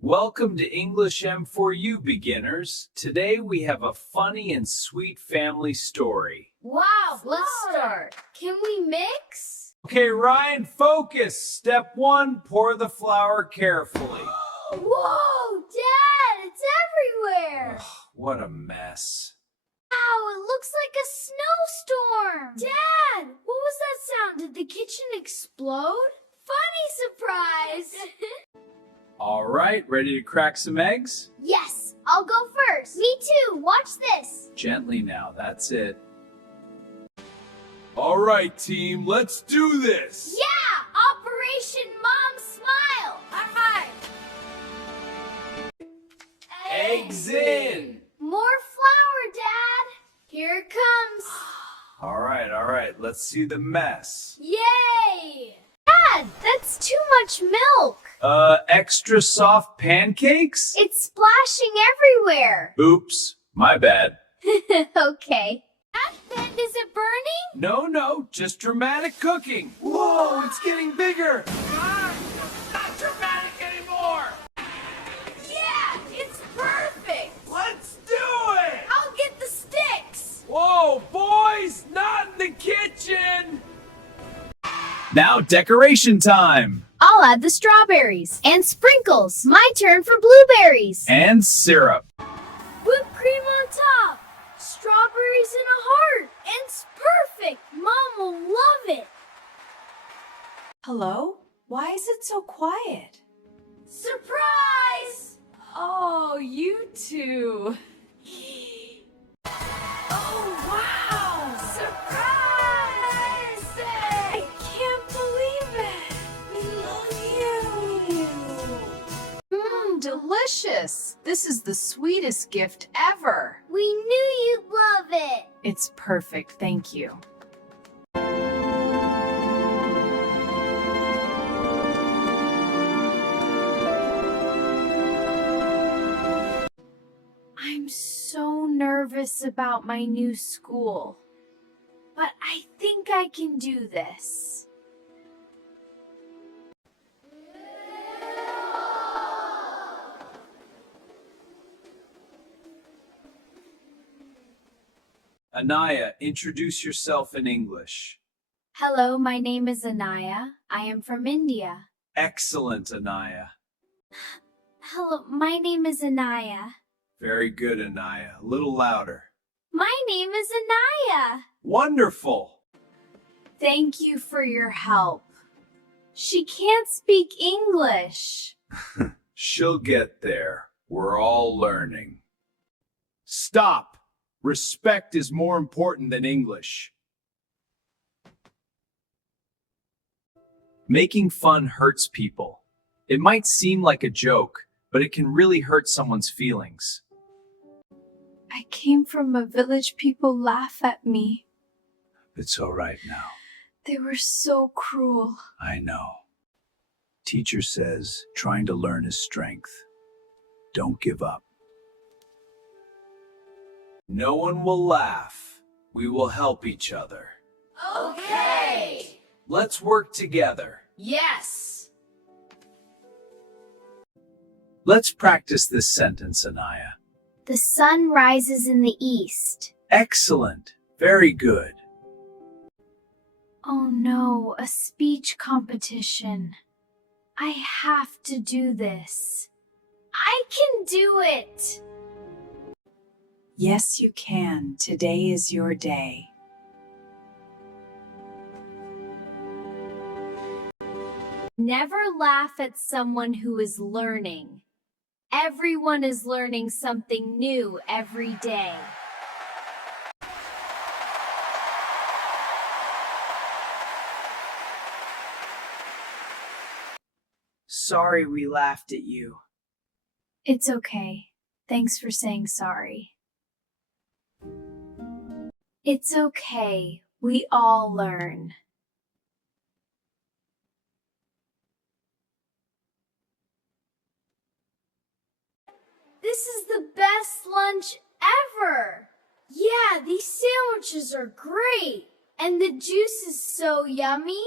Welcome to English M4U, beginners. Today we have a funny and sweet family story. Wow, let's start. Can we mix? Okay, Ryan, focus. Step 1, pour the flour carefully. Whoa, Dad, it's everywhere. Ugh, what a mess. Wow, it looks like a snowstorm. Dad, what was that sound? Did the kitchen explode? Funny surprise. All right, ready to crack some eggs? Yes, I'll go first. Me too. Watch this. Gently now, that's it. All right, team, let's do this. Yeah, Operation Mom Smile. High five. Eggs in! More flour, Dad. Here it comes. All right, let's see the mess. Yay! Dad, that's too much milk. Extra soft pancakes? It's splashing everywhere. Oops, my bad. Okay. Dad, is it burning? No, just dramatic cooking. Whoa, it's getting bigger. Not dramatic anymore. Yeah, it's perfect. Let's do it. I'll get the sticks. Whoa, boys, not in the kitchen. Now decoration time! I'll add the strawberries and sprinkles. My turn for blueberries. And syrup. Whipped cream on top. Strawberries in a heart. And it's perfect. Mom will love it. Hello? Why is it so quiet? Surprise! Oh, you two. Oh, wow! Surprise! I can't believe it! Delicious! This is the sweetest gift ever. We knew you'd love it. It's perfect, thank you. I'm so nervous about my new school, but I think I can do this. Anaya, introduce yourself in English. Hello, my name is Anaya. I am from India. Excellent, Anaya. Hello, my name is Anaya. Very good, Anaya. A little louder. My name is Anaya. Wonderful! Thank you for your help. She can't speak English. She'll get there. We're all learning. Stop! Respect is more important than English. Making fun hurts people. It might seem like a joke, but it can really hurt someone's feelings. I came from a village people laugh at me. It's all right now. They were so cruel. I know. Teacher says trying to learn is strength. Don't give up. No one will laugh. We will help each other. Okay. Let's work together. Yes. Let's practice this sentence, Anaya. The sun rises in the east. Excellent. Very good. Oh no, a speech competition. I have to do this. I can do it. Yes, you can. Today is your day. Never laugh at someone who is learning. Everyone is learning something new every day. Sorry we laughed at you. It's okay. Thanks for saying sorry. It's okay. We all learn. This is the best lunch ever. Yeah, these sandwiches are great. And the juice is so yummy.